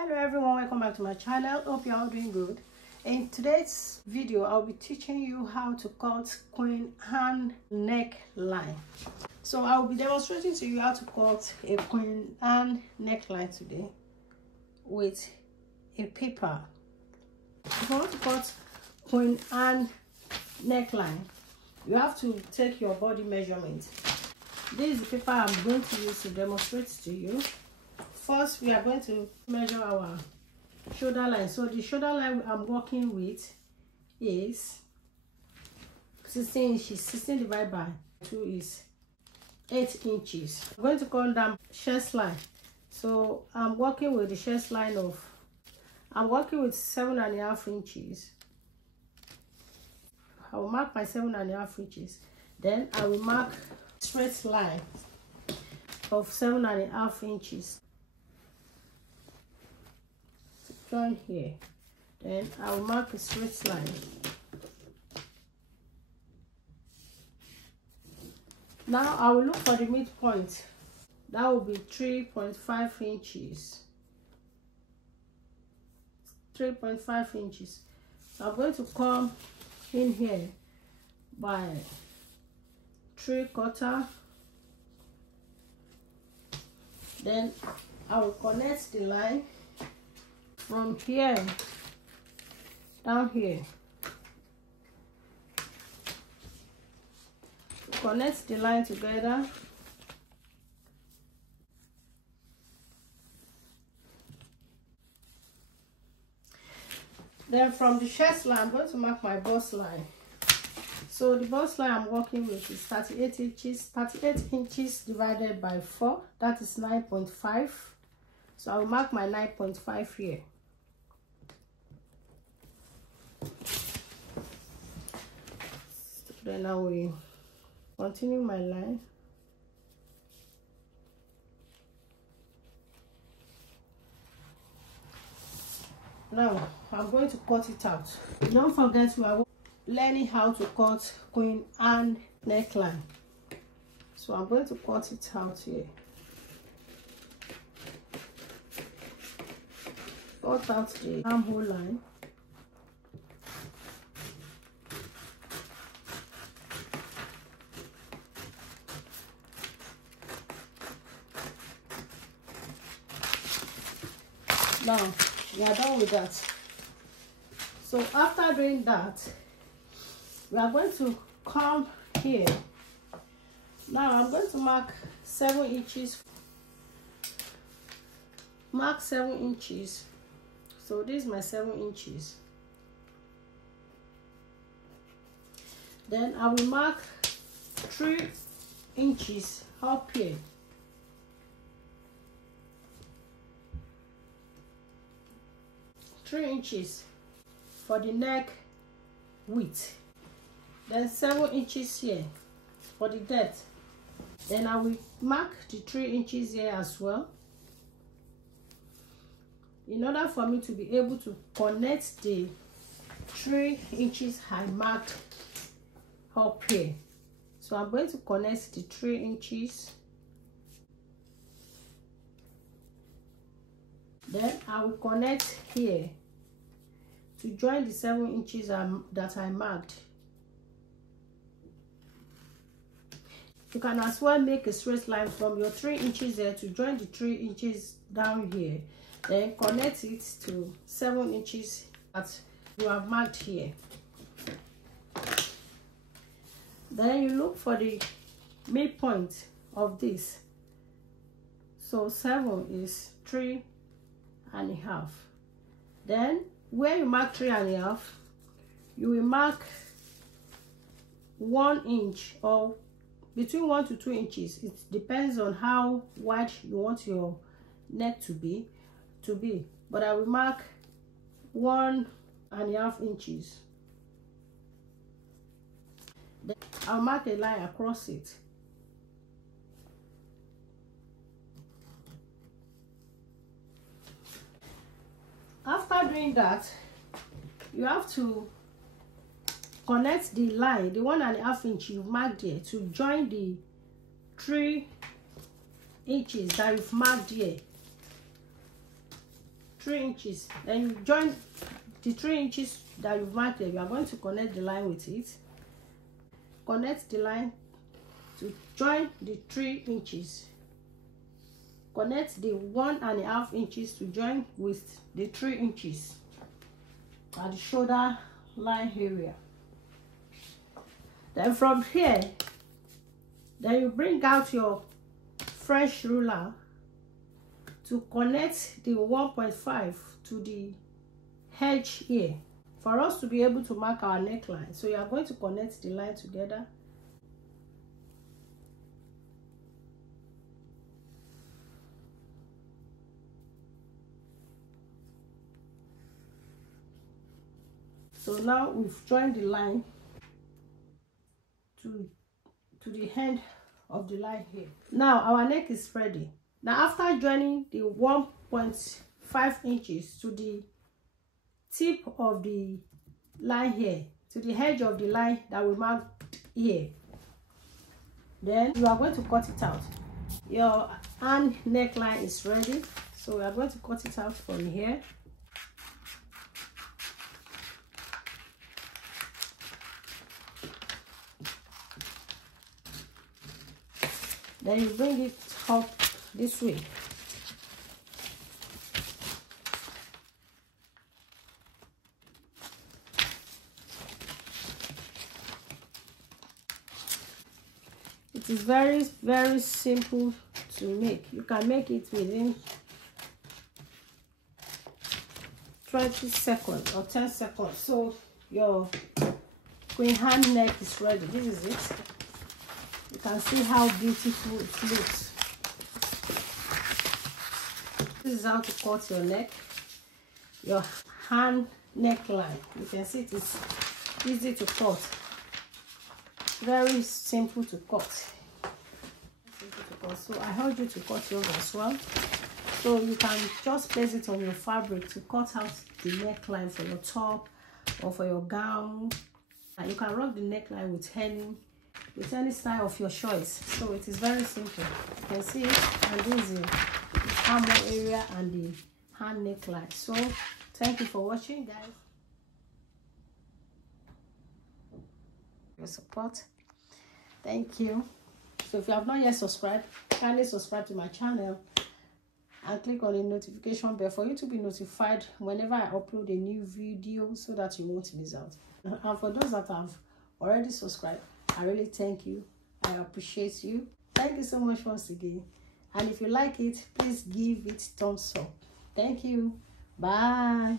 Hello everyone, welcome back to my channel. Hope you're all doing good. In today's video I'll be teaching you how to cut queen hand neckline. So I'll be demonstrating to you how to cut a queen hand neckline today with a paper. If you want to cut queen hand neckline, you have to take your body measurement. This is the paper I'm going to use to demonstrate to you. First, we are going to measure our shoulder line. So the shoulder line I'm working with is 16 inches. 16 divided by 2 is 8 inches. I'm going to cut down chest line. So I'm working with the chest line of, I'm working with 7.5 inches. I will mark my 7.5 inches. Then I will mark straight line of 7.5 inches. Join here. Then I will mark a straight line. Now I will look for the midpoint. That will be 3.5 inches. 3.5 inches. So I'm going to come in here by 3/4. Then I will connect the line from here down here. Connect the line together. Then from the chest line, I'm going to mark my bust line. So the bust line I'm working with is 38 inches. 38 inches divided by 4, that is 9.5. So I'll mark my 9.5 here. So then I will continue my line. Now I'm going to cut it out. Don't forget we are learning how to cut queen hand neckline. So I'm going to cut it out here. Cut out the armhole line. Now we are done with that. So after doing that, we are going to come here. Now I'm going to mark 7 inches. Mark 7 inches. So this is my 7 inches. Then I will mark 3 inches up here. Three inches for the neck width. Then 7 inches here for the depth. Then I will mark the 3 inches here as well, in order for me to be able to connect the 3 inches I marked up here. So I'm going to connect the 3 inches. Then I will connect here to join the 7 inches that I marked. You can as well make a straight line from your 3 inches there to join the 3 inches down here. Then connect it to 7 inches that you have marked here. Then you look for the midpoint of this. So 7 is 3.5. Then where you mark 3.5, you will mark 1 inch or between 1 to 2 inches. It depends on how wide you want your neck to be. But I will mark 1.5 inches. Then I'll mark a line across it. After doing that, you have to connect the line, the 1.5 inch you've marked here, to join the 3 inches that you've marked here. 3 inches. Then you join the 3 inches that you've marked there. You are going to connect the line with it. Connect the line to join the 3 inches. Connect the 1.5 inches to join with the 3 inches at the shoulder line area. Then from here, then you bring out your French ruler to connect the 1.5 to the edge here for us to be able to mark our neckline. So you are going to connect the line together. So now we've joined the line to the end of the line here. Now our neck is ready. Now after joining the 1.5 inches to the tip of the line here, to the edge of the line that we marked here, then you are going to cut it out. Your hand neckline is ready, so we are going to cut it out from here. Then you bring it up this way. It is very, very simple to make. You can make it within 20 seconds or 10 seconds. So your queen hand neck is ready. This is it. You can see how beautiful it looks. This is how to cut your neck, your hand neckline. You can see it is easy to cut. Very simple to cut. So I urge you to cut yours as well. So you can just place it on your fabric to cut out the neckline for your top or for your gown. And you can rock the neckline with any style of your choice. So it is very simple. You can see it, and this is the armor area and the hand neckline. So thank you for watching, guys. Your support. Thank you. So if you have not yet subscribed, kindly subscribe to my channel and click on the notification bell for you to be notified whenever I upload a new video, so that you won't miss out. And for those that have already subscribed, I really thank you. I appreciate you. Thank you so much once again. And if you like it, please give it thumbs up. Thank you. Bye.